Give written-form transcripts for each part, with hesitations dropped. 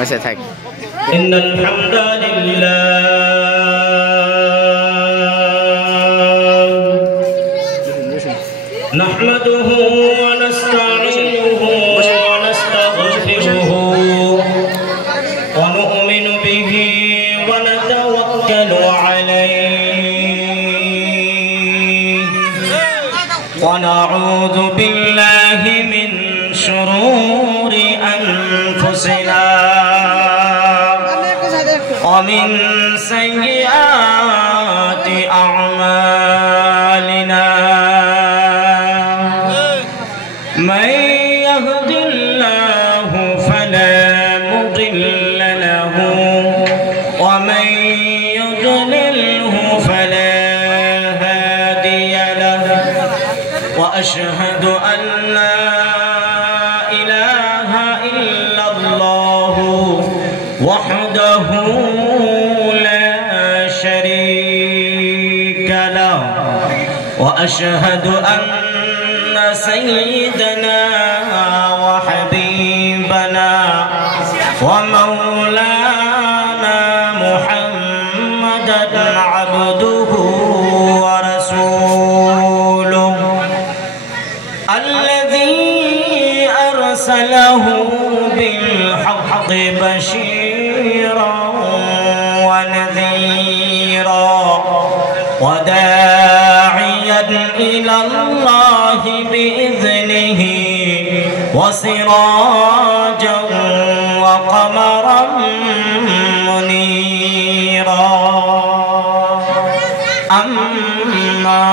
আচ্ছা থাক। ইন্নাল হামদুলিল্লাহ নাহমাদুহু ওয়া নাস্তাঈনুহু ওয়া নাস্তাগফিরুহু ওয়া নু'মিনু বিহি ওয়া নাতাওয়াক্কালু আলাইহি ওয়া নাউযু বিল্লাহি মিন শুরুরি আনফুসিনা ومن سيئات أعمالنا من يهد الله فلا مضل له ومن يضلله فلا هادي له وأشهد أن لا إله إلا الله وحده وأشهد أن سيدنا وحبيبنا ومولانا محمدا عبده ورسوله الذي أرسله بالحق بشيرا ونذيرا إلى الله بإذنه وسراجا وقمرا منيرا أما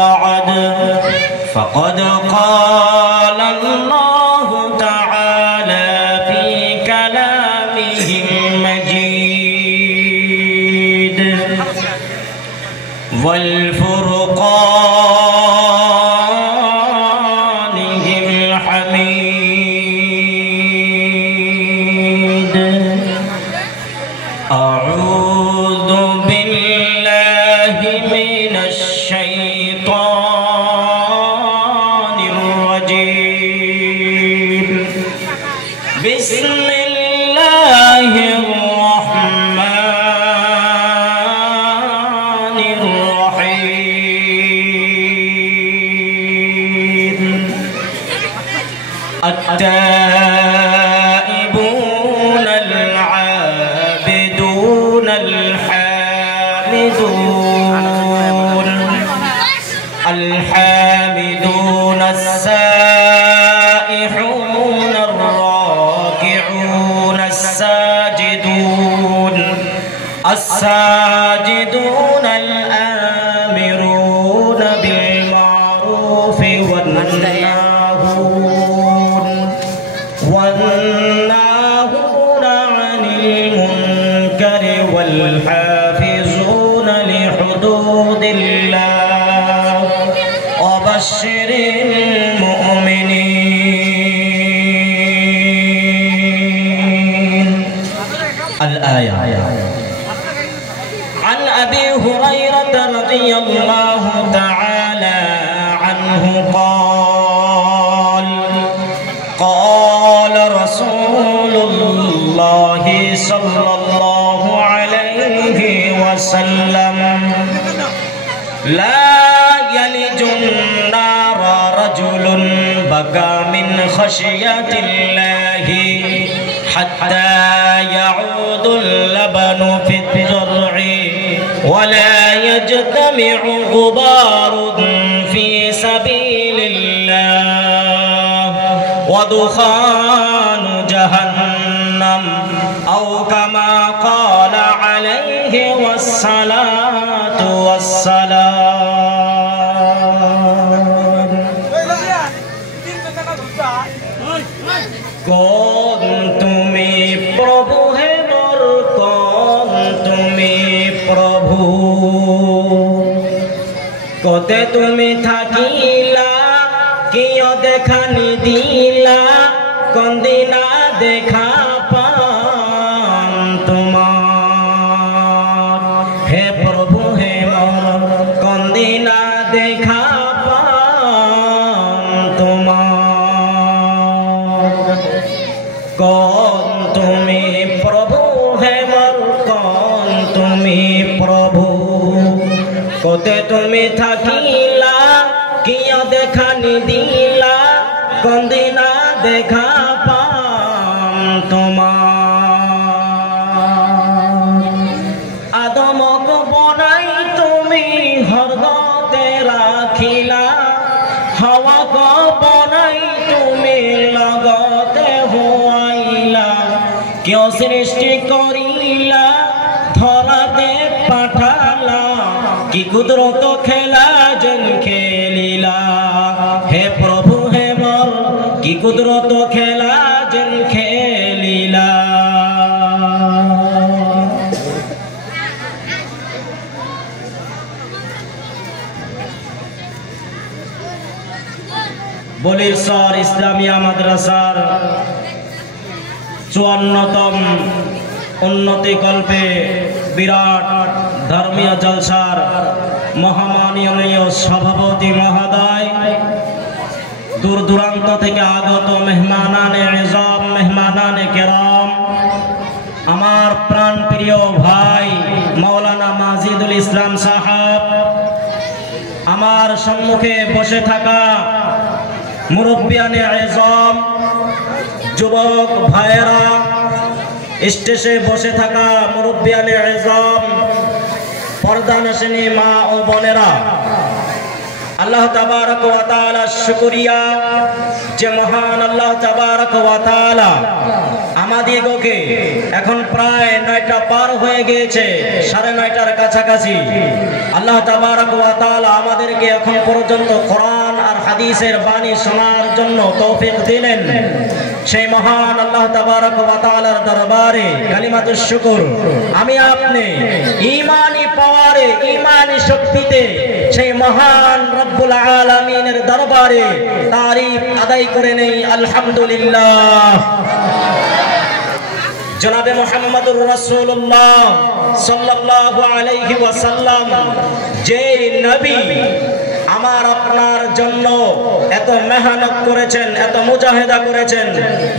بعد فقد قال الله تعالى في كلامه المجيد والفرقانه الحميد أعوذ بالله من الشيطان الرجيم بسم الله التائبون العابدون الحامدون السائحون الراكعون الساجدون الآمرون بالمعروف والناهون عن المنكر والحافظون لحدود الله وبشر المؤمنين. الآية. عن أبي هريرة رضي الله تعالى عنه قال رسول الله صلى الله عليه وسلم لا يلج النار رجل بكى من خشية الله حتى يعود اللبن في الضرع ولا يجتمع غبار في سبيل الله ودخان جهنم أو كما قال عليه والصلاة والسلام. কোন তুমি প্রভু হে মোর কোন তুমি প্রভু কোতে তুমি থাকিলা কিয় দেখানি দিলা কোন দিনা দেখা পাম তোমার হে প্রভু হে মোর কোন দিনা দেখা পাম তোমার কোন তুমি প্রভু হে মোর কোন তুমি প্রভু কোতে তুমি থাকিলা কিয়া দেখা নিদিলা কোন দিনা দেখা পাম তোমার আদমক বনাই তুমি হরদতে রাখিলা হাওয়াক বনাই তুমি লগতে হুয়াইলা কেউ সৃষ্টি করিলা ধরাতে পাঠালা কি কুদরত খেলা যেন খেলিলা হে প্রভু হে মোর কি কুদরত খেলা যেন খেলিলা বলির সর ইসলামিয়া মাদ্রাসার 54তম উন্নতি কল্পে বিরাট ধর্মীয় জলসার মহামাননীয় সভাপতি মহোদয় দূর দূরান্ত থেকে আগত মেহমানানে ইজাম মেহমানানে কেরাম আমার প্রাণ প্রিয় ভাই মাওলানা মাজিদুল ইসলাম সাহেব আমার সম্মুখে বসে থাকা মুরব্বিয়ানে ইজাম যুবক ভাইয়েরা স্টেজে বসে থাকা মুরব্বিয়ানে ইজাম পর্দানশিনী মা ও বোনেরা আল্লাহ তাবারক ওয়া তাআলা শুকরিয়া যে মহান আল্লাহ তাবারক ওয়া তাআলা আমাদিগকে এখন প্রায় 9টা পার হয়ে গিয়েছে 9:30টার কাছাকাছি আল্লাহ তাবারক ওয়া তাআলা আমাদেরকে এখন পর্যন্ত কোরআন আর হাদিসের বাণী শোনার জন্য তৌফিক দিলেন সেই মহান আল্লাহ তাবারক ওয়া তাআলার দরবারে কালিমাতুশ শুকর আমি আপনি ঈমানি পাওয়ারে ঈমানি শক্তিতে সেই মহান রব্বুল আলামিনের দরবারে তারিফ আদায় করে নেই আলহামদুলিল্লাহ জনাবে মুহাম্মদুর রাসূলুল্লাহ সাল্লাল্লাহু আলাইহি ওয়াসাল্লাম যে নবী আমার আপনার জন্য এত মেহনত করেছেন এত মুজাহিদা করেছেন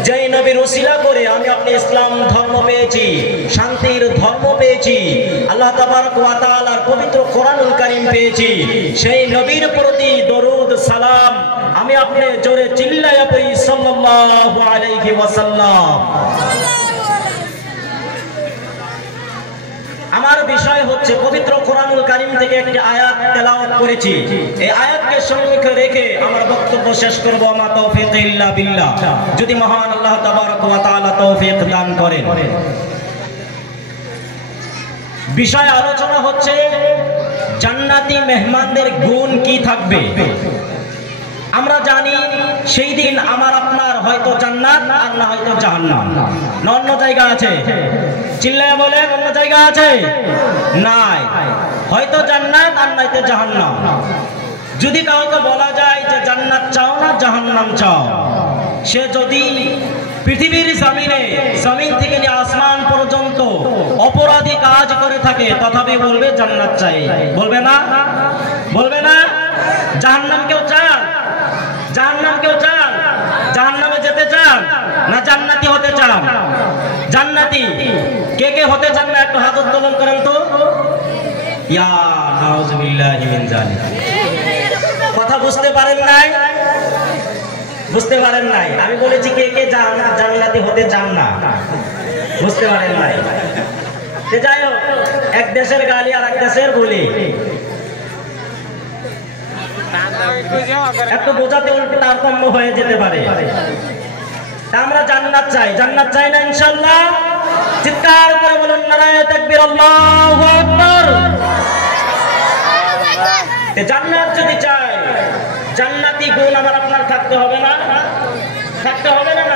যেই নবীর উসিলা করে আমি আপনি ইসলাম ধর্ম পেয়েছি শান্তির ধর্ম পেয়েছি আল্লাহ তাবারক ওয়া তাআলার পবিত্র কোরআনুল কারীম পেয়েছি সেই নবীর প্রতি দরুদ সালাম আমি আপনি জোরে চিল্লায়া পড়ি সাল্লাল্লাহু আলাইহি ওয়াসাল্লাম আমার বিষয় হচ্ছে পবিত্র কোরআনুল কারীম থেকে একটি আয়াত তেলাওয়াত করেছি এই আয়াতকে সম্মুখে রেখে আমার বক্তব্য শেষ করব মা তৌফিক ইল্লা বিল্লাহ যদি মহান আল্লাহ তাবারক ওয়া তাআলা তৌফিক দান করেন বিষয় আলোচনা হচ্ছে জান্নাতি মেহমানদের গুণ কি থাকবে আমরা জানি সেই দিন আমার আপনার হয়তো জান্নাত আর না হয়তো জাহান্নাম না অন্য জায়গা আছে চিল্লায়া বলেন অন্য জায়গা আছে নাই হয়তো জান্নাত আর নয়তো জাহান্নাম যদি কাউকে বলা যায় যে জান্নাত চাও না জাহান্নাম চাও সে যদি পৃথিবীর জমিন থেকে নিয়ে আসমান পর্যন্ত অপরাধী কাজ করে থাকে তথাপি বলবে জান্নাত চাই বলবে না জাহান্নাম কেউ চান জাহান্নামে যেতে চান না জান্নাতি হতে চান জান্নাতি কে কে হতে চান না একটু হাত উত্তোলন করেন তো ইয়া নাউযুবিল্লাহি মিন যালিক কথা বুঝতে পারেন নাই আমি বলেছি কে কে জান্নাতি হতে চান না বুঝতে পারেন নাই যাই হোক এক দেশের গালি আর এক দেশের বলি একটু বোঝাতে উল্টে তারতম্য হয়ে যেতে পারে আমরা জান্নাত চাই না ইনশাআল্লাহ চিৎকার করে বলুন নারায়ে তাকবীর আল্লাহু আকবার জান্নাত যদি চাই জান্নাতি গুণ আমার আপনার থাকতে হবে না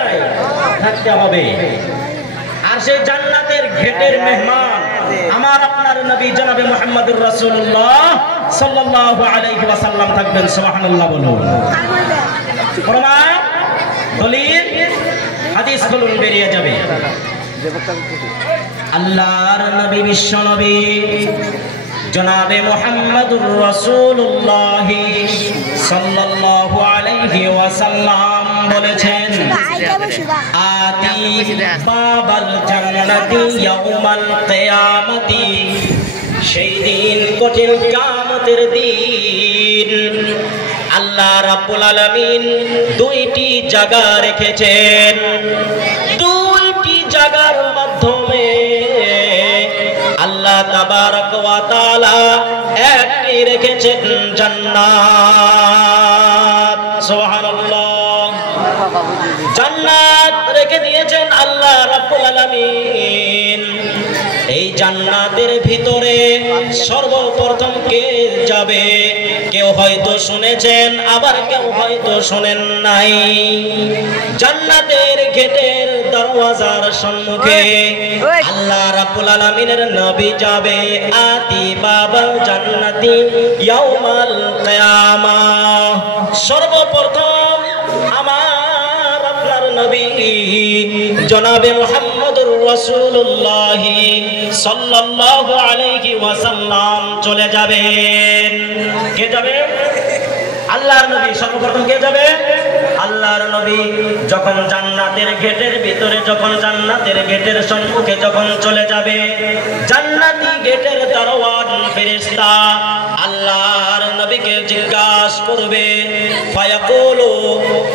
নাই থাকতে হবে আর সেই জান্নাতের গেটের মেহমান আমার আপনার নবী জনাবে মুহাম্মদুর রাসূলুল্লাহ সাল্লাল্লাহু আলাইহি ওয়াসাল্লাম থাকবেন সুবহানাল্লাহ বলুন প্রমাণ দলিল হাদিস বলুন বেরিয়ে যাবে আল্লাহর নবী বিশ্ব নবী জনাবে মুহাম্মদুর রাসূলুল্লাহ সাল্লাল্লাহু আলাইহি ওয়াসাল্লাম বলেছেন আতি বাবাল জান্নাতি ইয়াউমাল কিয়ামতি, সেই দিন কঠিন কিয়ামতের দিন আল্লাহ রাব্বুল আলামিন দুইটি জায়গা রেখেছেন। দুইটি জায়গার মাধ্যমে আল্লাহ তাবারক ওয়া তাআলা একটি রেখেছেন জান্নাত। সুবহানাল্লাহ। জান্নাত রেখে দিয়েছেন আল্লাহ রাব্বুল আলামিন। এই জান্নাতের ভিতরে সর্বপ্রথম কে যাবে? কেউ হয়তো শুনেছেন, আবার কেউ হয়তো শুনেন নাই। জান্নাতের গেটের দরওয়াজার সম্মুখে আল্লাহ রাব্বুল আলামিনের নবী যাবে। আতি বাবাল জান্নাতি ইয়াউমাল কিয়ামাহ। সর্বপ্রথম আমার আপনার নবী জনাবে মুহাম্মদুর রাসূলুল্লাহ সাল্লাল্লাহু আলাইহি ওয়াসাল্লাম চলে যাবেন। কে যাবে? আল্লাহর নবী। সর্বপ্রথম কে যাবে? আল্লাহর নবী। যখন জান্নাতের গেটের ভিতরে, যখন জান্নাতের গেটের সম্মুখে যখন চলে যাবে, জান্নাতি গেটের দারওয়ান ফেরেশতা আল্লাহর নবীকে জিজ্ঞাসা করবে।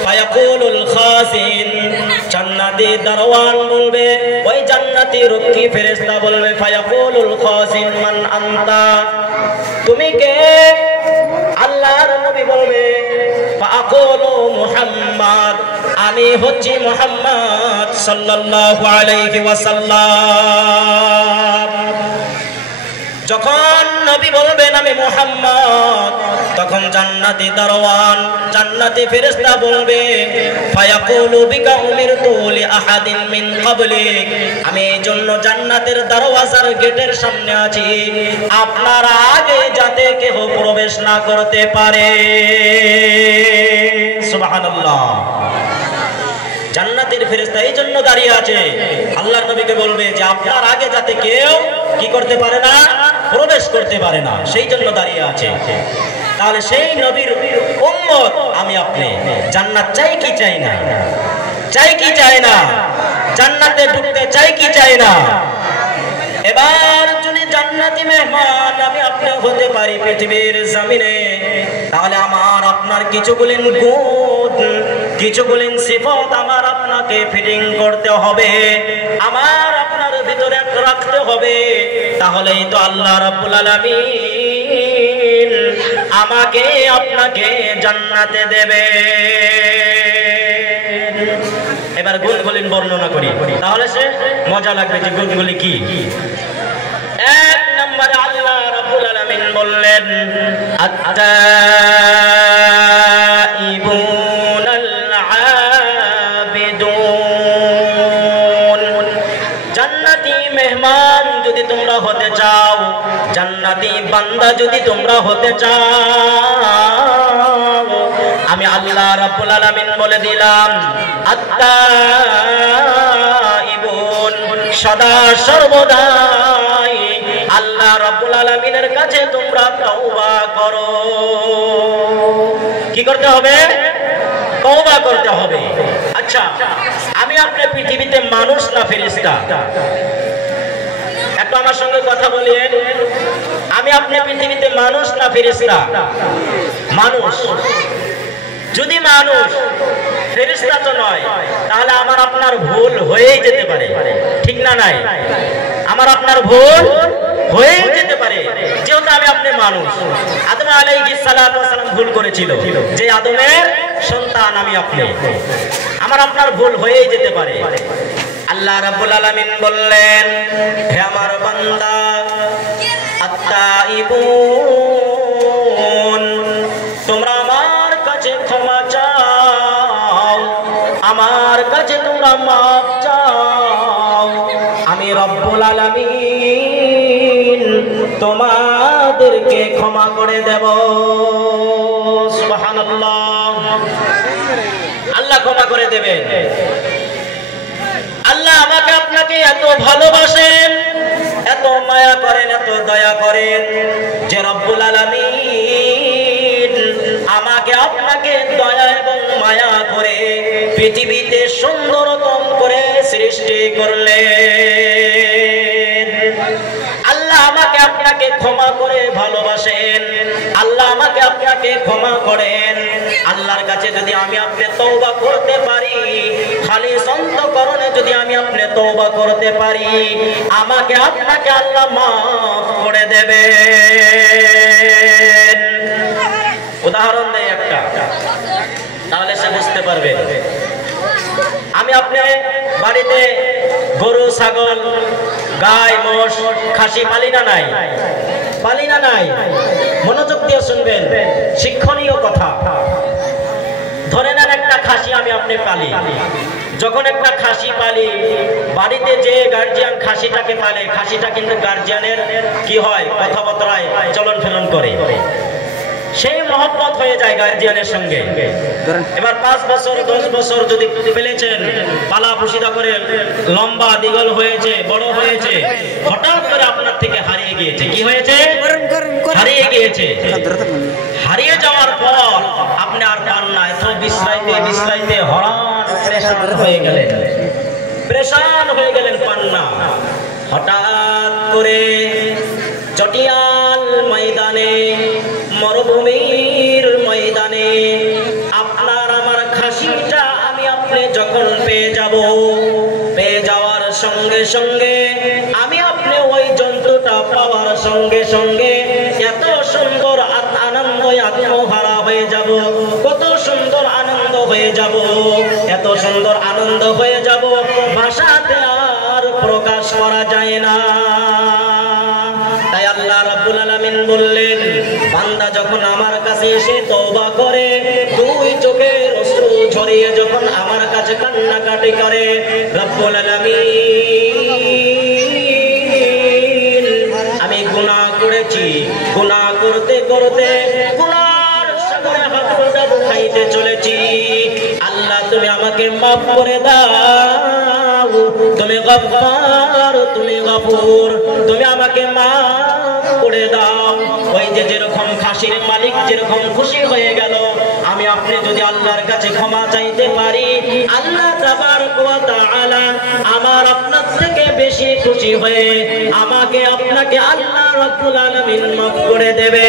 ফায়াকুলুল খাজিন, জান্নাতি দারওয়ান বলবে, ওই জান্নাতি রক্ষী ফেরেশতা বলবে, ফায়াকুলুল খাজিন মান আনতা, তুমি কে? আল্লাহর নবী বলবে, ফাআকুলু মুহাম্মদ, আমি হচ্ছি মুহাম্মদ সাল্লাল্লাহু আলাইহি ওয়াসাল্লাম। যখন নবী বলবেন আমি মুহাম্মদ, তখন জান্নাতি দারওয়ান, জান্নাতি ফেরেশতা বলবে, ফায়াকুলু বিকা উমিরতু লি আহাদিন মিন ক্বাবলিক, আমি এই জন্য জান্নাতের দরওয়াজার গেটের সামনে আছি, আপনার আগে যাতে কেউ প্রবেশ না করতে পারে। সুবহানাল্লাহ। জান্নাতের ফেরেশতা এই জন্য দাঁড়িয়ে আছে, আল্লাহর নবীকে বলবে যে আপনার আগে যাতে কেউ কি করতে পারে না, প্রবেশ করতে পারে না, সেই জন্য দাঁড়িয়ে আছে। তাহলে সেই নবীর উম্মত আমি আপনি জান্নাত চাই কি চাই না? চাই কি চাই না? জান্নাতে ঢুকতে চাই কি চাই না? এবার যদি জান্নাতি মেহমান আমি আপনি হতে পারি পৃথিবীর জমিনে, তাহলে আমার আপনার কিছুগুলিন গুণ, কিছুগুলিন সিফত আমার আপনাকে ফিটিং করতে হবে, আমার আপনার ভিতরে রাখতে হবে। তাহলেই তো আল্লাহ রাব্বুল আলামিন আমাকে আপনাকে জান্নাতে দেবে। এবার গুণগুলিন বর্ণনা করি, তাহলে সে মজা লাগবে যে গুণগুলি কি। এক নম্বরে আল্লাহ রাব্বুল আলামিন বললেন, আত-তাইবুনাল আবিদুন, জান্নাতি মেহমান যদি তোমরা হতে চাও, জান্নাতি বান্দা যদি তোমরা হতে চাও, আমি আল্লাহ রাব্বুল আলামিন বলে দিলাম, আত-তাইবুন, সদা সর্বদাই আল্লাহ রাব্বুল আলামিনের কাছে তোমরা তওবা করো। কি করতে হবে? তওবা করতে হবে। আচ্ছা, আমি আপনি পৃথিবীতে মানুষ না ফেরেশতা? একটু আমার সঙ্গে কথা বলেন, আমি আপনি পৃথিবীতে মানুষ না ফেরেশতা? মানুষ। যদি মানুষ, ফেরেশতা তো নয়, তাহলে আমার আপনার ভুল হয়েই যেতে পারে, ঠিক না? নাই, আমার আপনার ভুল হয়েই যেতে পারে, যেহেতু আমি আপনি মানুষ। আদম আলাইহিস সালাতু ওয়াস সালাম ভুল করেছিল, যে আদমের সন্তান আমি আপনি, আমার আপনার ভুল হয়েই যেতে পারে। আল্লাহ রাব্বুল আলামিন বললেন, হে আমার বান্দা, আত-তাইবুন, তোমরা আমার কাছে ক্ষমা চাও, আমার কাছে তোমরা মাফ চাও, আমি রব্বুল আলামিন তোমাদেরকে ক্ষমা করে দেব। সুবহানাল্লাহ। আল্লাহ ক্ষমা করে দেবেন। আল্লাহ আমাকে আপনাকে এত ভালোবাসেন, এত মায়া করেন, এত দয়া করেন, যে রব্বুল আলামিন আমাকে আপনাকে দয়া এবং মায়া করে পৃথিবীতে সুন্দরতম করে সৃষ্টি করলেন। আল্লাহ আমাকে আপনাকে ক্ষমা করে ভালোবাসেন, আল্লাহ আমাকে আপনাকে ক্ষমা করেন। আল্লাহর কাছে যদি আমি আপনি তওবা করতে পারি, খালিস অন্তঃকরণে যদি আমি আপনি তওবা করতে পারি, আমাকে আপনাকে আল্লাহ মাফ করে দেবেন। উদাহরণ দেই একটা, তাহলে সে বুঝতে পারবে। আমি আপনি বাড়িতে গরু, ছাগল, গাই, মোষ, খাসি পালি না নাই? পালি না নাই? মনোযোগ দিয়ে শুনবেন, শিক্ষণীয় কথা। ধরে নেন একটা খাসি আমি আপনি পালি। যখন একটা খাসি পালি, বাড়িতে যে গার্জিয়ান খাসিটাকে পালে, খাসিটা কিন্তু গার্জিয়ানের কি হয়, কথাবার্তায় চলন ফেলন করে, সেই মহব্বত হয়ে যায় গার্জিয়ানের সঙ্গে। এবার 5 বছর 10 বছর যদি পেলেছেন, পালা পুষিদা করে লম্বা দিগল হয়েছে, বড় হয়েছে, হঠাৎ করে আপনার থেকে হারিয়ে গিয়েছে। কি হয়েছে? হারিয়ে গিয়েছে। হারিয়ে যাওয়ার পর আপনি আর পান না, এত বিশ্রাইতে বিশ্রাইতে হরান প্রেশান হয়ে গেলেন, প্রেশান হয়ে গেলেন, পান না। হঠাৎ করে চটিয়াল ময়দানে, মরুভূমির ময়দানে আপনার আমার খাসিটা আমি আপনি যখন পেয়ে যাব, পেয়ে যাওয়ার সঙ্গে সঙ্গে আমি আপনি ওই জন্তুটা পাওয়ার সঙ্গে সঙ্গে এত সুন্দর আনন্দ, আত্মহারা হয়ে যাব, কত সুন্দর আনন্দ হয়ে যাব, এত সুন্দর আনন্দ হয়ে যাব, ভাষাতে আর প্রকাশ করা যায় না। তাই আল্লাহ রাব্বুল আলামিন বললেন, বান্দা যখন আমার কাছে এসে তওবা করে, 2 চোখের অশ্রু ঝরিয়ে যখন আমার কাছে কান্নাকাটি করে, রাব্বুল আলামিন আমি গুনাহ করেছি, গুনাহ করতে করতে গুনাহর সাগরে হাবুডুবু খাইতে চলেছি, আল্লাহ তুমি আমাকে মাফ করে দাও, তুমি গফফার, তুমি গফুর, তুমি আমাকে মাফ করে দাও। ওই যে যেরকম খাসির মালিক যেরকম খুশি হয়ে গেল, আমি আপনি যদি আল্লাহর কাছে ক্ষমা চাইতে পারি, আল্লাহ তাবারক ওয়া তাআলা আমার আপনার থেকে বেশি খুশি হয়ে আমাকে আপনাকে আল্লাহ রাব্বুল আলামিন মাফ করে দেবে।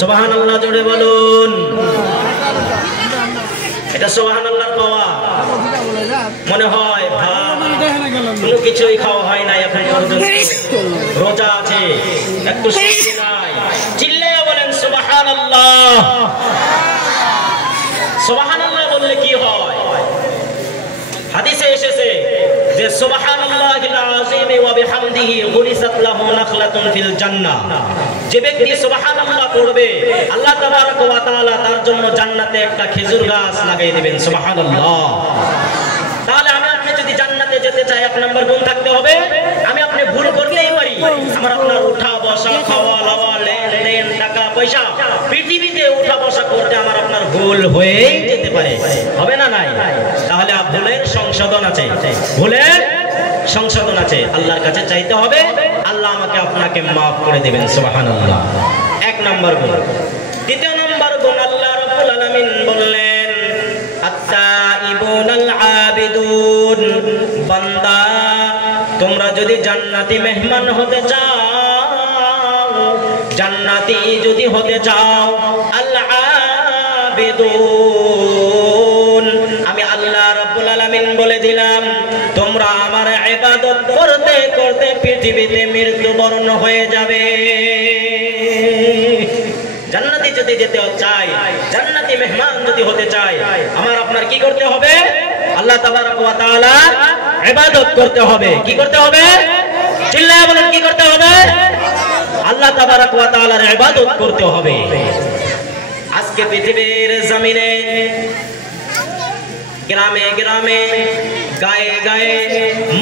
সুবহানাল্লাহ, জোরে বলুন। এটা সুবহানাল্লাহর পাওয়া। মনে হয় কোনো কিছুই খাওয়া হয় না এখন পর্যন্ত, রোজা আছে, একটু শান্তি নাই, চিল্লাইয়া বলেন সুবহানাল্লাহ। সুবহানাল্লাহ বললে কি হয়? হাদিসে এসেছে যে সুবহানাল্লাহিল আযীম ওয়া বিহামদিহি গুরিসাত লাহু নাখলাতুন ফিল জান্নাহ, যে ব্যক্তি সুবহানাল্লাহ পড়বে আল্লাহ তাবারক ওয়া তাআলা তার জন্য জান্নাতে একটা খেজুর গাছ লাগিয়ে দিবেন। সুবহানাল্লাহ। তাহলে আমি আপনি যদি জান্নাতে যেতে চাই, 1 নম্বর গুণ থাকতে হবে, আমি আপনি ভুল করলেই পারি, আমার আপনার উঠা বসা, খাওয়া দাওয়া, লেনদেন, টাকা পয়সা, পৃথিবীতে উঠা বসা করতে আমার আপনার ভুল হয়েই যেতে পারে, হবে না? নাই? তাহলে ভুলের সংশোধন আছে, ভুলের সংশোধন আছে, আল্লাহর কাছে চাইতে হবে, আল্লাহ আমাকে আপনাকে মাফ করে দেবেন। সুবহানাল্লাহ, 1 নম্বর গুণ। 2 নম্বর গুণ আল্লাহ রাব্বুল আলামিন বললেন, আত-তাইবুনাল আবিদুন, বান্দা তোমরা যদি জান্নাতি মেহমান হতে চাও, জান্নাতি যদি হতে চাও, আল আবিদুন আমি আল্লাহ রাব্বুল আলামিন বলে দিলাম, তোমরা আমার ইবাদত করতে করতে পৃথিবীতে মৃত্যুবরণ হয়ে যাবে। জান্নাতি যদি যেতে চাই, জান্নাতি মেহমান যদি হতে চাই, আমার আপনার কি করতে হবে? আল্লাহ তাবারক ওয়া তাআলা ইবাদত করতে হবে। কি করতে হবে? চিল্লায়া বলেন, কি করতে হবে? আল্লাহ তাবারক ওয়া তাআলার ইবাদত করতে হবে। আজকে পৃথিবীর জমিনে গ্রামে গ্রামে, গায়ে গায়ে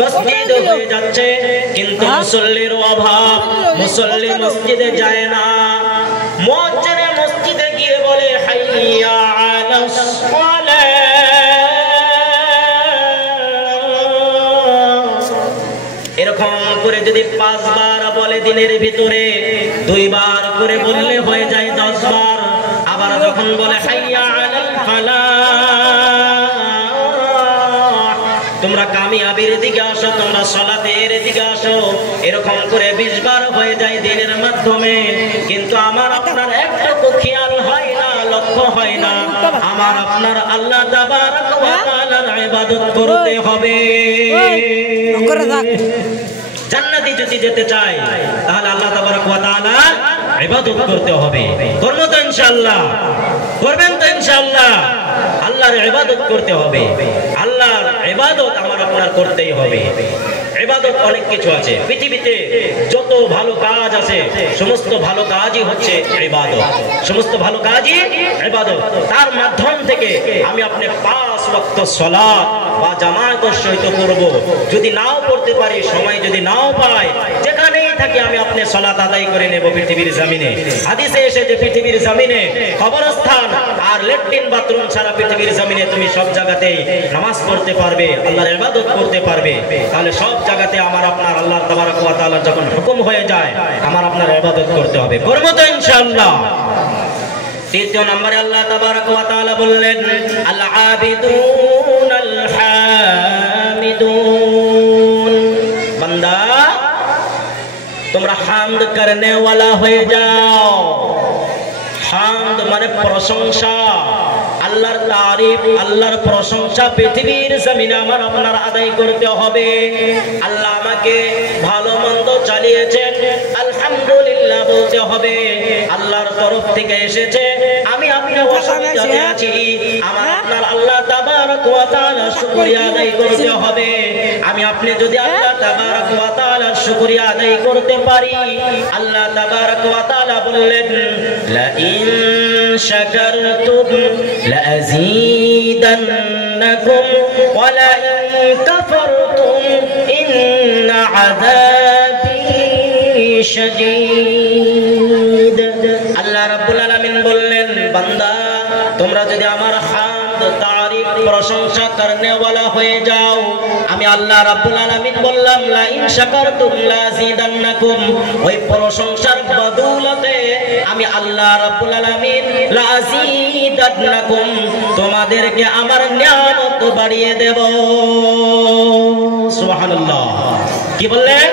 মসজিদ হয়ে যাচ্ছে, কিন্তু মুসল্লির অভাব, মুসল্লি মসজিদে যায় না। মুয়াজ্জিন মসজিদে গিয়ে বলে হাইয়া আলাস সালাহ, এরকম করে যদি 5 বার বলে দিনের ভিতরে 2 বার করে বললে হয়ে যায় 10 বার। আবার যখন বলে হাইয়া আলাল ফালাহ, তোমরা কামিয়াবির দিকে আসো, তোমরা সালাতের দিকে আসো, এরকম করে 20 বার হয়ে যায় দিনের মাধ্যমে। কিন্তু আমার আপনার একটু খেয়াল হয় না, লক্ষ্য হয় না। আমার আপনার আল্লাহ তাবারক ওয়া তাআলার ইবাদত করতে হবে। জান্নাতে যদি যেতে চাই তাহলে আল্লাহ তাবারক ওয়া তাআলা ইবাদত করতে হবে। করব তো ইনশাআল্লাহ? করবেন তো ইনশাআল্লাহ? আল্লাহর ইবাদত করতে হবে। আল্লাহর ইবাদত আমার আপনার করতেই হবে। ইবাদত অনেক কিছু আছে পৃথিবীতে, যত ভালো কাজ আছে সমস্ত ভালো কাজই হচ্ছে ইবাদত। সমস্ত ভালো কাজই ইবাদত। তার মাধ্যম থেকে আমি আপনি 5 ওয়াক্ত সালাত বা জামাতের সহিত করব। যদি নাও পড়তে পারি, সময় যদি নাও পাই, যেখানেই থাকি আমি আপনি সালাত আদায় করে নেব পৃথিবীর জমিনে। হাদিসে এসেছে পৃথিবীর জমিনে কবরস্থান আর ল্যাট্রিন বাথরুম ছাড়া পৃথিবীর জমিনে তুমি সব জায়গাতেই নামাজ পড়তে পারবে, আল্লাহর ইবাদত করতে পারবে। তাহলে সব জায়গাতে আমার আপনার আল্লাহ তাবারক ওয়া তাআলা যখন হুকুম হয়ে যায় আমার আপনার ইবাদত করতে হবে। করব তো ইনশাআল্লাহ? 3 নম্বরে আল্লাহ তাবারক ওয়া তাআলা বললেন আল আবিদুন আল হামিদুন, বান্দা তোমরা হামদ করনে ওয়ালা হয়ে যাও। হামদ মানে প্রশংসা, আল্লাহর তারিফ, আল্লাহর প্রশংসা পৃথিবীর জমিনে আমার আপনার আদায় করতে হবে। আল্লাহ আমাকে ভালো মন্দ চালিয়েছেন, আলহামদুলিল্লাহ বলতে হবে। আল্লাহর তরফ থেকে এসেছে, আমি আপনি অসুবিধাতে আছি, আমার আপনার আল্লাহ তাবারক ওয়া তাআলার শুকরিয়া আদায় করতে হবে। আমি আপনি যদি আল্লাহ তাবারক ওয়া তাআলার শুকরিয়া আদায় করতে পারি, আল্লাহ তাবারক ওয়া তাআলা বললেন লা ইন শাকারতুম لأزيدنكم ولئن كفرتم إن عذابي شديد। আল্লাহ রাব্বুল আলামিন বললেন বান্দা তোমরা যদি আমার হামদ তারিফ প্রশংসা করনে ওয়ালা হয়ে যাও, আমি আল্লাহ রাব্বুল আলামিন বললাম লা ইন শাকারতুম লাযিদান্নাকুম, ওই প্রশংসার বদৌলতে আমি আল্লাহ রাব্বুল আলামিন লাযিদান্নাকুম, তোমাদেরকে আমার নিয়ামত বাড়িয়ে দেব। সুবহানাল্লাহ। কি বললেন?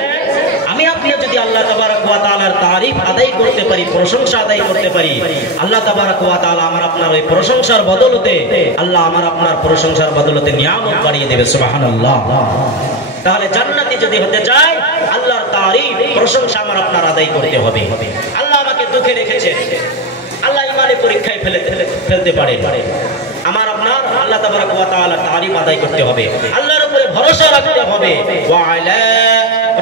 আমি আপনি যদি আল্লাহ তাবারক ওয়া তাআলার তারিফ আদায় করতে পারি, প্রশংসা আদায় করতে পারি, আল্লাহ তাবারক ওয়া তাআলা আমার আপনার ওই প্রশংসার বদৌলতে, আল্লাহ আমার আপনার প্রশংসার বদৌলতে নিয়ামত বাড়িয়ে দেবে। সুবহানাল্লাহ। তাহলে জান্নাতি যদি হতে চাই আল্লাহর তারিফ প্রশংসা আমার আপনার আদায় করতে হবে। আল্লাহ আমাকে দুঃখে রেখেছে, আল্লাহ ইমানে পরীক্ষায় ফেলতে পারে, আমার আপনার আল্লাহ তাবারক ওয়া তাআলার তারিফ আদায় করতে হবে, আল্লাহর উপরে ভরসা রাখতে হবে। ওয়া আলা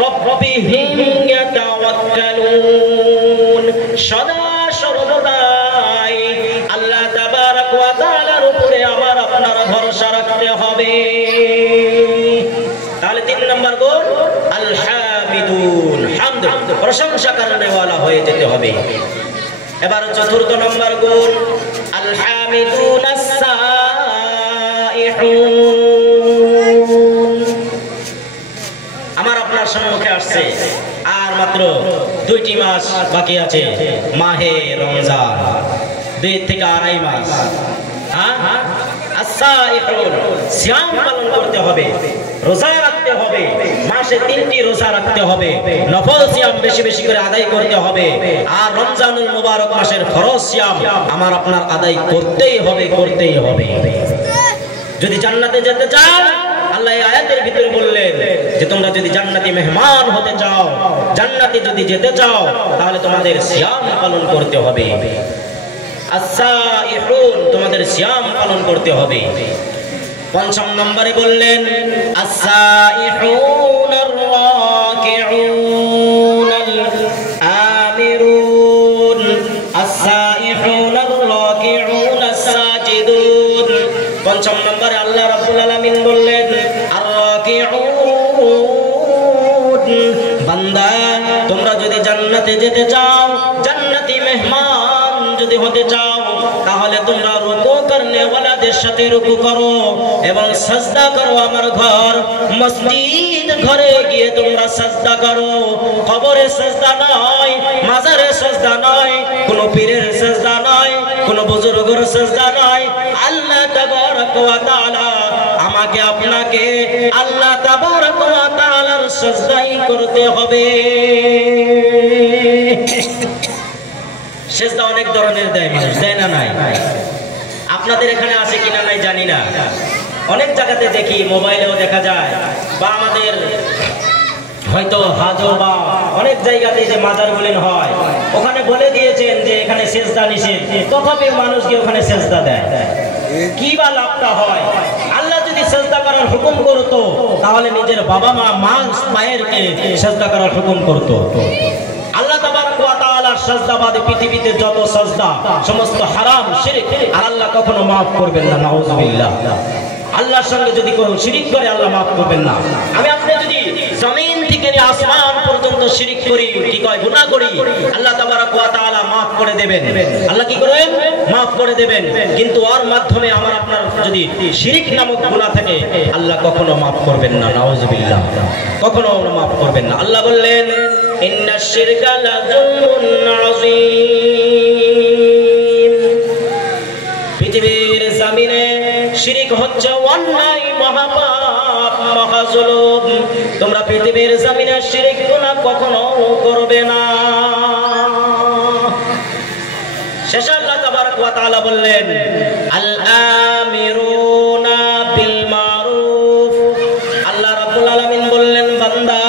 রাব্বিহিম ইয়াতাওয়াক্কালুন, সদা সর্বদাই আল্লাহ তাবারক ওয়া তাআলার উপরে আমার আপনার ভরসা রাখতে হবে। তাহলে 3 নম্বর গুণ আল হামিদুন, হামদ প্রশংসা করনে ওয়ালা হয়ে যেতে হবে। এবার 4 নম্বর গুণ আল হামিদুন আস-সাইহুন। আমার আপনার সম্মুখে আসছে আর মাত্র 2টি মাস বাকি আছে, মাহে রমজান, 2 থেকে 2.5 মাস। আস-সাইহুন, সিয়াম পালন করতে হবে, রোজা রাখতে হবে, মাসে 3টি রোজা রাখতে হবে, নফল সিয়াম বেশি বেশি করে আদায় করতে হবে, আর রমজানুল মুবারক মাসের ফরজ সিয়াম আমার আপনার আদায় করতেই হবে, করতেই হবে। যদি জান্নাতে যেতে চাও, আল্লাহ এই আয়াতের ভিতরে বললেন যে তোমরা যদি জান্নাতি মেহমান হতে চাও, জান্নাতে যদি যেতে চাও, তাহলে তোমাদের সিয়াম পালন করতে হবে। আস-সাইহুন, তোমাদের সিয়াম পালন করতে হবে। 5 নম্বরে বললেন আস-সাইহুন আর-রাকিউন আল-আমিরুন, আস-সাইহুন আর-রাকিউন আস-সাজিদুন। 5 নম্বরে আল্লাহ রাব্বুল আলামিন বললেন আর-রাকিউন, বান্দা তোমরা যদি জান্নাতে যেতে চাও, জান্নাতি মেহমান যদি হতে চাও, তাহলে তোমরা রুকু করনে ওয়ালাদের সাথে রুকু করো এবং সাজদা করো আমার ঘর মসজিদ, ঘরে গিয়ে তোমরা সাজদা করো। কবরে সাজদা নয়, মাজারে সাজদা নয়, কোন পীরের সাজদা নয়, কোন বুজুর্গের সাজদা নয়। আল্লাহ তাবারক ওয়া তাআলা আমাকে আপনাকে আল্লাহ তাবারক ওয়া তাআলার সাজদাই করতে হবে। সেজদা অনেক ধরনের দেয় মানুষ, দেয় না? নাই। আপনাদের এখানে আছে কিনা নাই জানি না, অনেক জায়গাতে দেখি, মোবাইলেও দেখা যায়, বা আমাদের হয়তো হাজো বা অনেক জায়গাতে যে মাজার বলেন হয়, ওখানে বলে দিয়েছেন যে এখানে সেজদা নিষেধ, তথাপি মানুষ গিয়ে ওখানে সেজদা দেয়। কি বা লাভটা হয়? আল্লাহ যদি সেজদা করার হুকুম করতো তাহলে নিজের বাবা মায়েরকে সেজদা করার হুকুম করতো। আল্লাহ তাবারক ওয়া তাআলার সাজদা বাদে পৃথিবীতে যত সাজদা সমস্ত হারাম শিরক, আর আল্লাহ কখনো maaf করবেন না। নাউযুবিল্লাহ। আল্লাহর সঙ্গে যদি কোনো শিরক করে আল্লাহ maaf করবেন না। আমি আপনি যদি জমিন থেকে আসমান পর্যন্ত শিরক করি, কি কয় গুনাহ করি, আল্লাহ তাবারক ওয়া তাআলা maaf করে দেবেন। আল্লাহ কি করেন? maaf করে দেবেন। কিন্তু ওর মাধ্যমে আমার আপনার যদি শিরক নামক গুনাহ থাকে আল্লাহ কখনো maaf করবেন না। নাউযুবিল্লাহ। কখনো maaf করবেন না। আল্লাহ বললেন ইন্নাশ শিরকা লাযুলমুন আযীম। পৃথিবীর জমিনে শিরক হচ্ছে অন্যায়, মহাপাপ, মহাজুলুম। তোমরা পৃথিবীর জমিনে শিরক গুনাহ কখনো করবে না। শেষে আল্লাহ তাবারক ওয়া তাআলা বললেন আল আমিরুনা বিল মারুফ। আল্লাহ রাব্বুল আলামিন বললেন বান্দা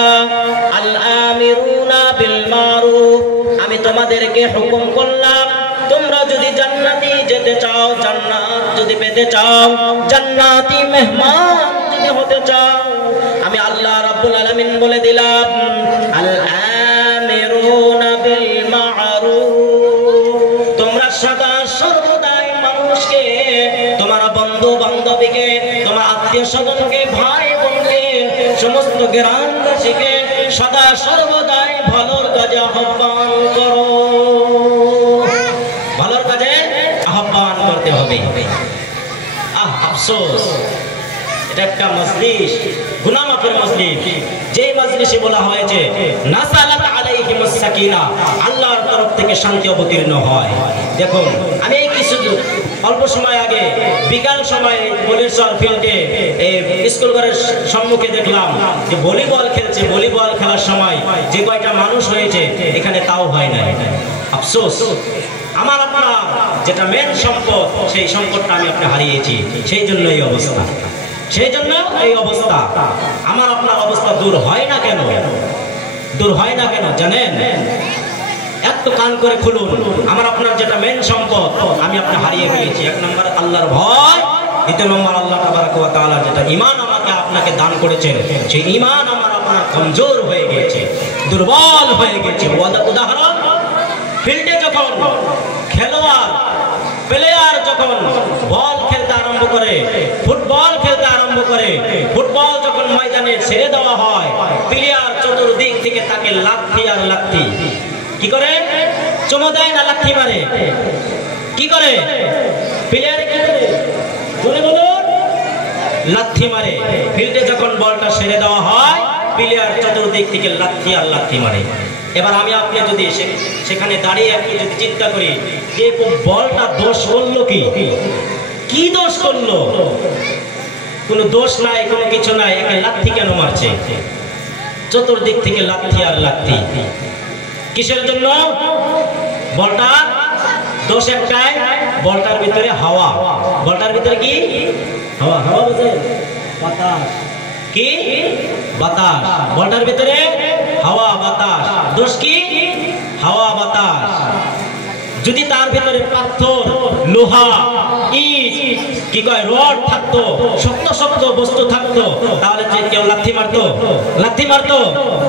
আল আমিরুনা বিল মারুফ, আমি তোমাদেরকে হুকুম করলাম তোমরা যদি জান্নাতি যেতে চাও, জান্নাত যদি পেতে চাও, জান্নাতি মেহমান যদি হতে চাও, আমি আল্লাহ রাব্বুল আলামিন বলে দিলাম আল আমিরুনা বিল মারুফ। তোমরা সদা সর্বদাই মানুষকে, তোমার বন্ধু বান্ধবীকে, তোমার আত্মীয় স্বজনকে, ভাই বোনকে, সমস্ত গ্রামবাসীকে সদা সর্বদাই ভালোর কাজে আহ্বান করো। ভালোর কাজে আহ্বান করতে হবে। আফসোস, এটা একটা মজলিস, গুনাহ মাফের মজলিস, যেই মজলিসে বলা হয়েছে নাসালাত আলাইহিমুস সাকিনা, আল্লাহর তরফ থেকে শান্তি অবতীর্ণ হয়। দেখুন, আমি এই কিছু অল্প সময় আগে বিকাল সময় বলেশ্বর ফিল্ডে স্কুল ঘরের সম্মুখে দেখলাম যে ভলিবল খেলছে। ভলিবল খেলার সময় যে কয়টা মানুষ হয়েছে এখানে তাও হয় না। আফসোস, আমার আপনার যেটা মেন সম্পদ, সেই সম্পদটা আমি আপনি হারিয়েছি। সেই জন্য এই অবস্থা, সেই জন্য এই অবস্থা। আমার আপনার অবস্থা দূর হয় না কেন? দূর হয় না কেন জানেন? একটু কান করে খুলুন। আমার আপনার যেটা মেন সম্পদ আমি আপনি হারিয়ে ফেলেছি। এক নম্বর আল্লাহর ভয়, দ্বিতীয় নম্বর আল্লাহ তাবারক ওয়া তাআলা যেটা ঈমান আমাকে আপনাকে দান করেছেন, সেই ঈমান আমার আপনার কমজোর হয়ে গেছে, দুর্বল হয়ে গেছে। উদাহরণ, ফিল্ডে যখন খেলোয়াড় প্লেয়ার যখন বল খেলতে আরম্ভ করে, ফুটবল খেলতে আরম্ভ করে, ফুটবল যখন ময়দানে ছেড়ে দেওয়া হয়, প্লেয়ার চতুর্দিক থেকে তাকে লাথি আর লাথি। কি করে? চুমো দেয় না লাথি মারে? কি করে প্লেয়ার? কি করে? বলে বলুন। লাথি মারে। ফিল্ডে যখন বলটা ছেড়ে দেওয়া হয়, প্লেয়ার চতুর্দিক থেকে লাথি আর লাথি মারে। এবার আমি আপনি যদি সেখানে দাঁড়িয়ে একটু যদি চিন্তা করি যে বলটা দোষ করলো, কি দোষ করলো? কোনো দোষ নাই, কোনো কিছু নাই, একটা লাথি কেন মারছে? চতুর্দিক থেকে লাথি আর লাথি। কিসের জন্য? বলটা দোষ একটাই, বলটার ভিতরে হাওয়া। বলটার ভিতরে কি হাওয়া? হাওয়া বুঝে বাতাস। কি? বাতাস। বলটার ভিতরে হাওয়া বাতাস। দোষ কি? হাওয়া বাতাস। যদি তার ভিতরে পাথর, লোহা, ইট, কি কয় রড থাকতো, শক্ত শক্ত বস্তু থাকতো, তাহলে যে কেউ লাথি মারতো? লাথি মারতো?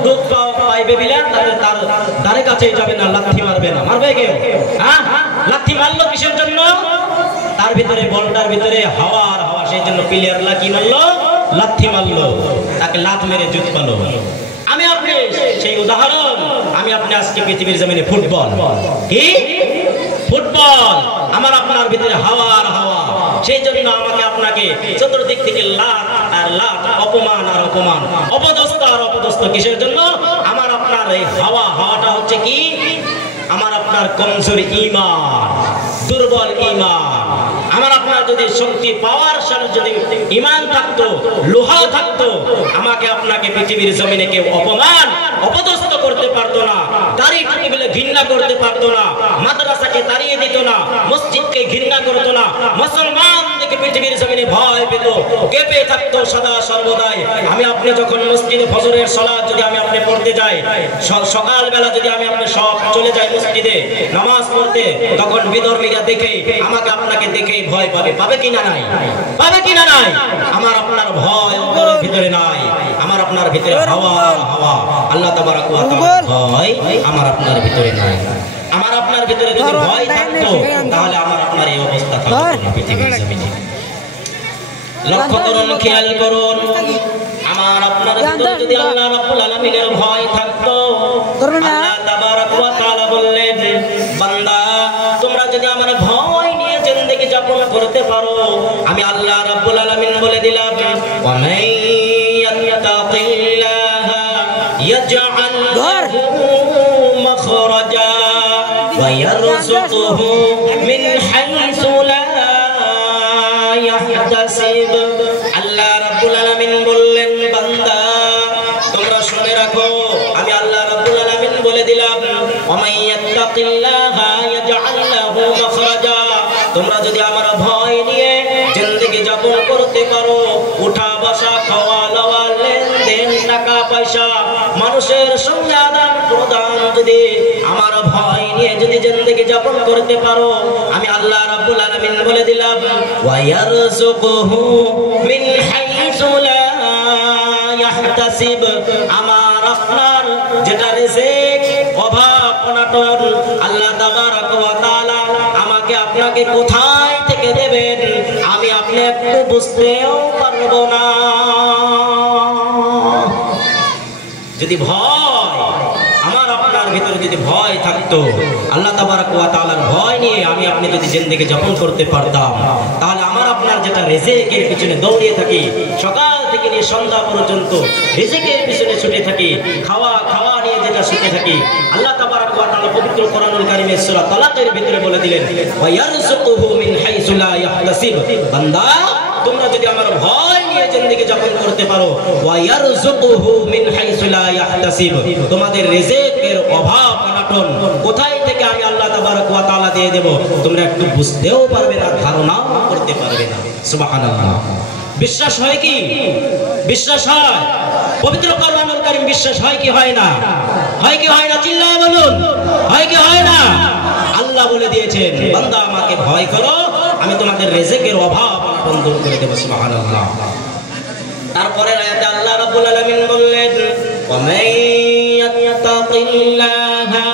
দুধ পাইবে বিলে তার ধারে কাছেই যাবে না, লাথি মারবে না। মারবে কেউ? হ্যাঁ, লাথি মারলো কিসের জন্য? তার ভিতরে, বলটার ভিতরে হাওয়া আর হাওয়া। সেই জন্য প্লেয়াররা কি মারলো? লাথি মারলো, তাকে লাথ মেরে জুত পালো। আমি আপনি সেই উদাহরণ। আমি আপনি আজকে পৃথিবীর জমিনে ফুটবল, কি ফুটবল, আমার আপনার ভিতরে হাওয়া আর হাওয়া। সেই জন্য আমাকে আপনাকে চতুর্দিক থেকে লাখ আর লাখ অপমান আর অপমান, অপদস্থ আর অপদস্থ। কিসের জন্য? আমার আপনার এই হাওয়াটা হচ্ছে কি? আমার আপনার কমজোর ঈমান, দুর্বল ঈমান। আমার আপনার যদি শক্তি পাওয়ার সাথে যদি ঈমান থাকতো, লোহা থাকতো, আমাকে আপনাকে পৃথিবীর জমিনে কেউ অপমান অপদস্থ করতে পারতো না, দাড়ি টুপি বলে ঘৃণা করতে পারতো না, মাদ্রাসাকে তাড়িয়ে দিত না, মসজিদকে ঘৃণা করতো না, মুসলমান থেকে পৃথিবীর জমিনে ভয় পেত, কেঁপে থাকতো সদা সর্বদাই। আমি আপনি যখন মসজিদে ফজরের সালাত যদি আমি আপনি পড়তে যাই, সকালবেলা যদি আমি আপনি সব চলে যাই মসজিদে নামাজ পড়তে, তখন বিধর্মীরা দেখে আমাকে আপনাকে দেখেই ভয় পাবে। পাবে কিনা নাই? পাবে কিনা নাই? আমার আপনার ভয় অন্তরের ভিতরে নাই, আমার আপনার ভিতরে হাওয়া হাওয়া। আল্লাহ তাবারাক ওয়া তাআলা ভয় আমার আপনার ভিতরে নাই। আমার আপনার ভিতরে যদি ভয় থাকতো তাহলে আমার আপনার এই অবস্থা থাকতো না পৃথিবীর জমিনে। লক্ষ্য করুন, খেয়াল করুন, আমার আপনার ভিতরে যদি আল্লাহ রাব্বুল আলামিনের ভয় থাকতো, আল্লাহ তাবারাক ওয়া তাআলা বললেন, বান্দা তোমরা যদি আমার ভয় নিয়ে জিন্দেগি যাপন করতে পারো, আমি আল্লাহ রাব্বুল আলামিন বলে দিলাম, ওয়া মান ইয়াত্তাকিল্লাহা ইয়াজআল লাহু মাখরাজা ওয়া ইয়ারযুকুহু মিন হাইসু লা ইয়াহতাসিব। আল্লাহ রাব্বুল আলামিন বললেন, বান্দা তোমরা শুনে রাখো, আমি আল্লাহ রাব্বুল আলামিন বলে দিলাম, ওয়া মান ইয়াত্তাকিল্লাহা ইয়াজআল লাহু মাখরাজা। তোমরা যদি আমার ভয় নিয়ে জিন্দেগি যাপন করতে পারো, উঠা বসা, খাওয়া দাওয়া, লেনদেন, টাকা পয়সা, মানুষের সঙ্গে আদান প্রদান যদি আমার ভয় নিয়ে যদি জিন্দেগি যাপন করতে পারো, আমি আল্লাহ রাব্বুল আলামিন বলে দিলাম, ওয়া ইয়ারযুকুহু মিন হাইসু লা ইয়াহতাসিব। আমার আপনার যেটা রিজিক, অভাব অনটন, আল্লাহ তাবারাক ওয়া তাআলা আমাকে আপনাকে কোথায় থেকে দেবেন আমি আপনি একটু বুঝতেও পারবো না। যদি ভয় আমার আপনার ভিতরে যদি ভয় থাকতো, আল্লাহ তাবারাক ওয়া তাআলার ভয় নিয়ে আমি আপনি যদি জিন্দেগি যাপন করতে পারতাম, তাহলে আমার আপনার যেটা রিজিকের পিছনে দৌড়িয়ে থাকি, সকাল থেকে নিয়ে সন্ধ্যা পর্যন্ত রিজিকের পিছনে ছুটে থাকি, খাওয়া নিয়ে যেটা ছুটে থাকি, আল্লাহ তাবারাক ওয়া তাআলা পবিত্র কোরআনুল কারীমের সূরা তালাকের ভিতরে বলে দিলেন, ওয়া ইয়ারযুকুহু মিন হাইসু লা ইয়াহতাসিব। বান্দা তোমরা যদি আমার ভয় নিয়ে জিন্দেগি যাপন করতে পারো, ওয়া ইয়ারযুকুহু মিন হাইসু লা ইয়াহতাসিব, তোমাদের রিজিকের অভাব অনটন কোথায় থেকে আমি আল্লাহ তাবারাক ওয়া তাআলা দিয়ে দেব তোমরা একটু বুঝতেও পারবে না, ধারণাও করতে পারবে না। সুবহানাল্লাহ। বিশ্বাস হয় কি? বিশ্বাস হয়। পবিত্র কোরআনুল কারীম বিশ্বাস হয় কি হয় না? হয় কি হয় না? চিল্লায় বলুন, হয় কি হয় না? আল্লাহ বলে দিয়েছেন, বান্দা আমাকে ভয় করো, আমি তোমাদের রিজিকের অভাব অনটন দূর করে দেব। সুবহানাল্লাহ। তারপরে আয়াতে আল্লাহ রাব্বুল আলামিন বললেন, ওয়া মান ইয়াত্তাকিল্লাহা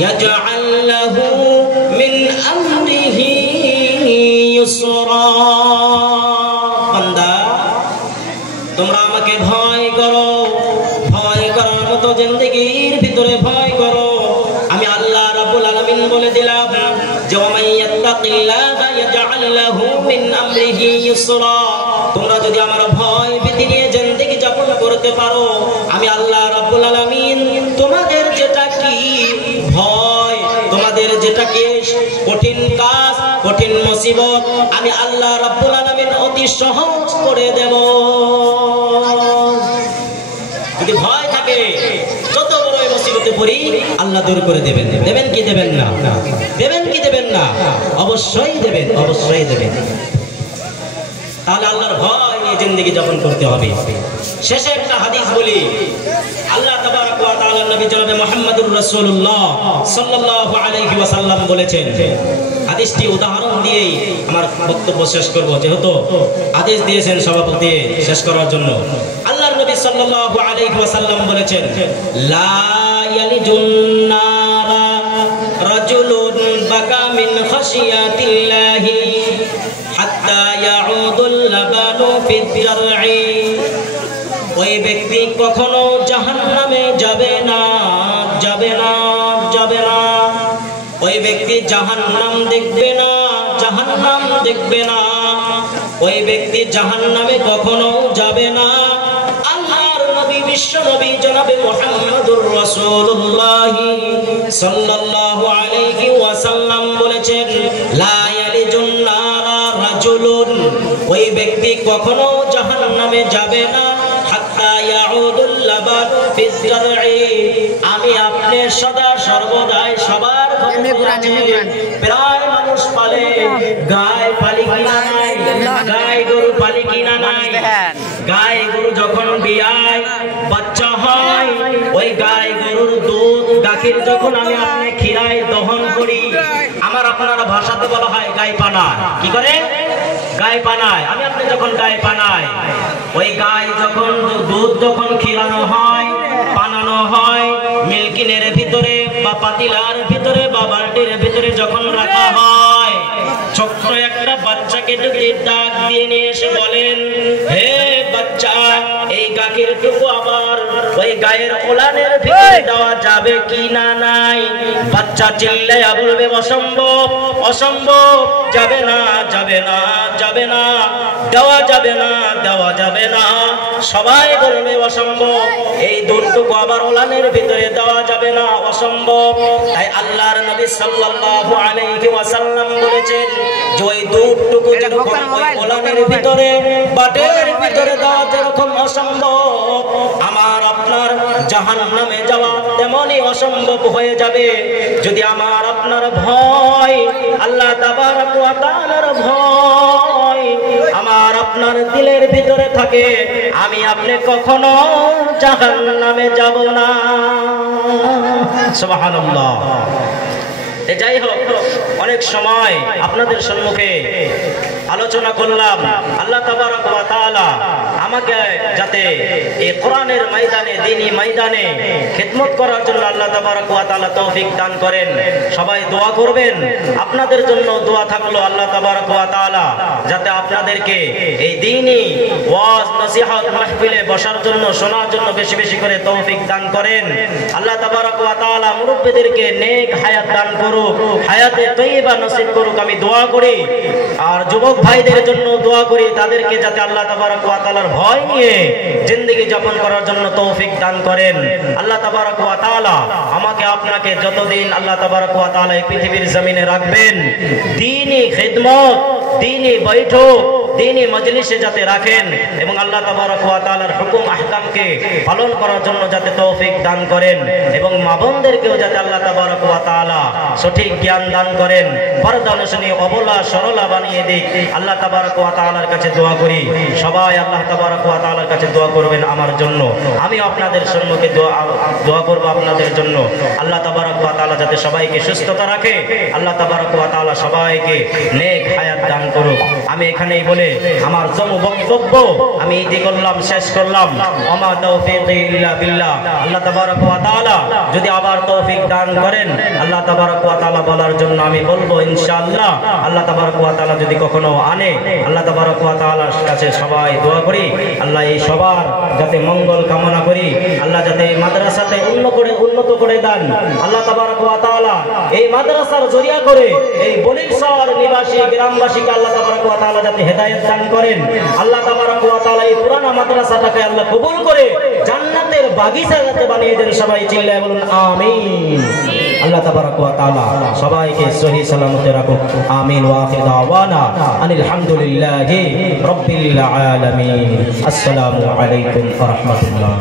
ইয়াজআল লাহু মিন আমরিহি ইউসরা। বান্দা তোমরা আমাকে ভয় করো, ভয় করার মতো জিন্দেগির ভিতরে ভয় করো। আমি আল্লাহ রাব্বুল আলামিন বলে দিলাম যে ওয়া মান ইয়াত্তাকিল্লাহা ইয়াজআল লাহু মিন আমরিহি ইউসরা। তোমরা যদি আমার ভয় ভীতি নিয়ে জিন্দেগি যাপন করতে পারো, আমি আল্লাহ রাব্বুল আলামিন তোমাদের যেটা কি ভয়, তোমাদের যেটা কি কঠিন কাজ, কঠিন মুসিবত, আমি আল্লাহ রাব্বুল আলামিন অতি সহজ করে দেব। যদি ভয় থাকে, যত বড় মুসিবতে পড়ি আল্লাহ দূর করে দেবেন। দেবেন কি দেবেন না? দেবেন কি দেবেন না? অবশ্যই দেবেন, অবশ্যই দেবেন। তাহলে আল্লাহর ভয় নিয়ে জিন্দেগি যাপন করতে হবে। শেষে একটা হাদিস বলি, আল্লাহ তাবারাক ওয়া তাআলার নবী জনাবে মুহাম্মদুর রাসূলুল্লাহ সাল্লাল্লাহু আলাইহি ওয়াসাল্লাম বলেছেন। হাদিসটি উদাহরণ দিয়েই আমার বক্তব্য শেষ করব, যেহেতু আদেশ দিয়েছেন সভাপতি শেষ করার জন্য। আল্লাহর নবী সাল্লাল্লাহু আলাইহি ওয়াসাল্লাম বলেছেন, লা ইয়ালিজুন নারা রাজুলুন বাকা মিন খাশিয়াতিল্লাহি হাত্তা ইয়াউদুল লাবানু ফিদ জারঈ। ওই ব্যক্তি কখনো জাহান্নামে যাবে না, যাবে না, যাবে না। ওই ব্যক্তি জাহান্নাম দেখবে না, জাহান্নাম দেখবে না ওই ব্যক্তি জাহান্নামে কখনো যাবে না। আল্লাহর নবী বিশ্ব নবী জনাবে মুহাম্মদুর রাসূলুল্লাহ সাল্লাল্লাহু আলাইহি ওয়াসাল্লাম বলেছেন, লা ইয়ালিজুন নারা রাজুলুন, ওই ব্যক্তি কখনো জাহান্নামে যাবে না হাত্তা ইয়াউদুল লাবান ফিজ জারঈ, আমি আপনি সদা সর্বদাই সবার প্রায় মানুষ পালে, গায় পালি কিনা নাই, গায় গরু পালি কিনা নাই, গায় গরু যখন বিয়ায় বাচ্চা হয়, ওই গায় গরুর দুধ গাখীর যখন আমি আপনি খিরায় দহন করি, আমার আপনার ভাষাতে বলা হয় গায় পানায়। কি করে? গায় পানায়। আমি আপনি যখন গায় পানায়, ওই গায় যখন দুধ যখন খিরানো হয়, পানানো হয়, মিল্কিনের ভিতরে বা পাতিলার ভিতরে বা বালতির ভিতরে যখন রাখা হয়, ছোট্ট একটা বাচ্চাকে যদি ডাক দিয়ে নিয়ে এসে বলেন, হে বাচ্চা, এই গাখীর টুকু আবার ওই গায়ের ওলানের ভিতরে দেওয়া যাবে কি না নাই, বাচ্চা চিল্লাইয়া বলবে অসম্ভব, অসম্ভব, যাবে না, যাবে না, যাবে না, দেওয়া যাবে না, দেওয়া যাবে না। সবাই বলবে অসম্ভব, এই দুধটুকু আবার ওলানের ভিতরে দেওয়া যাবে না, অসম্ভব। তাই আল্লাহর নবী সাল্লাল্লাহু আলাইহি ওয়াসাল্লাম বলেছেন যে ওই দুধটুকু যেরকম ওই ওলানের ভিতরে বাটের ভিতরে দেওয়া যেরকম অসম্ভব, আমার আপনার জাহান্নামে যাওয়া তেমনই অসম্ভব হয়ে যাবে যদি আমার আপনার ভয়, আল্লাহ তাবারক ওয়া তাআলার ভয় আমার আপনার দিলের ভিতরে থাকে, আমি আপনি কখনো জাহান্নামে যাব না। সুবহানাল্লাহ। যাই হোক, অনেক সময় আপনাদের সম্মুখে আলোচনা করলাম, আল্লাহ তাবারক ওয়া তাআলা আমাকে যাতে এই কোরআনের ময়দানে, দ্বীনি ময়দানে খিদমত করার জন্য আল্লাহ তাবারক ওয়া তাআলা তৌফিক দান করেন। সবাই দোয়া করবেন। আপনাদের জন্য দোয়া থাকলো আল্লাহ তাবারক ওয়া তাআলা যাতে আপনাদেরকে এই দ্বীনি ওয়াজ নসিহত মাহফিলে বসার জন্য, শোনার জন্য বেশি বেশি করে তৌফিক দান করেন। আল্লাহ তাবারক ওয়া তাআলা মুরব্বিদেরকে নেক হায়াত দান করুক, হায়াতে তয়্যিবা নসিব করুক, আমি দোয়া করি। আর যুবক ভাইদের জন্য দোয়া করি, তাদেরকে যাতে আল্লাহ তাবারক ওয়া তাআলার ভয় নিয়ে জিন্দেগি যাপন করার জন্য তৌফিক দান করেন। আল্লাহ তাবারক ওয়া তাআলা আমাকে আপনাকে যতদিন আল্লাহ তাবারক ওয়া তাআলা এই পৃথিবীর জমিনে রাখবেন, দ্বীনি খিদমত, দ্বীনি বৈঠক, দ্বীনি মজলিসে যাতে রাখেন এবং আল্লাহ তাবারক ওয়া তাআলার হুকুম আহকামকে পালন করার জন্য যাতে তৌফিক দান করেন এবং মা বোনদেরকেও যাতে আল্লাহ তাবারক ওয়া তাআলা সঠিক জ্ঞান দান করেন, পর্দা অনুসরণী অবলা সরলা বানিয়ে দিক। আল্লাহ তাবারক ওয়া তাআলার কাছে দোয়া করি। সবাই আল্লাহ তাবারক ওয়া তাআলার কাছে দোয়া করবেন আমার জন্য, আমি আপনাদের সম্মুখে দোয়া করব আপনাদের জন্য। আল্লাহ তাবারক ওয়া তাআলা যাতে সবাইকে সুস্থতা রাখে, আল্লাহ তাবারক ওয়া তাআলা সবাইকে নেক হায়াত দান করুক। আমি এখানেই বলে আমার জমু বক্তব্য আমি ইতি করলাম, শেষ করলাম। ওমা তাওফীকি ইল্লা বিল্লাহ। আল্লাহ তাবারক ওয়া তাআলা যদি আবার তৌফিক দান করেন, আল্লাহ তাবারক ওয়া তাআলা বলার জন্য আমি বলবো ইনশাআল্লাহ। আল্লাহ তাবারক ওয়া তাআলা যদি কখনো আনে, আল্লাহ তাবারক ওয়া তাআলার কাছে সবাই দোয়া করি, আল্লাহ এই সবার যাতে মঙ্গল কামনা করি, আল্লাহ যাতে এই মাদ্রাসাতে উন্নত করে দেন। আল্লাহ তাবারক ওয়া তাআলা এই মাদ্রাসার জরিয়া করে এই বলিরচর নিবাসী গ্রামবাসীকে আল্লাহ তাবারক ওয়া তাআলা যাতে হেদায়েত দান করেন। আল্লাহ তাবারক ওয়া তাআলা এই পুরানা মাদ্রাসাটাকে আল্লাহ কবুল করে জান্নাতের বাগিচা যাতে বানিয়ে দেন। সবাই চিল্লায়ে বলুন আমিন। আল্লাহ তাবারক ওয়া তাআলা সবাইকে সহি সালামতে রাখুক। আমিন। ওয়া আখির দাওয়ানা আনিল হামদুলিল্লাহি রাব্বিল আলামিন। আসসালামু আলাইকুম ওয়া রাহমাতুল্লাহ।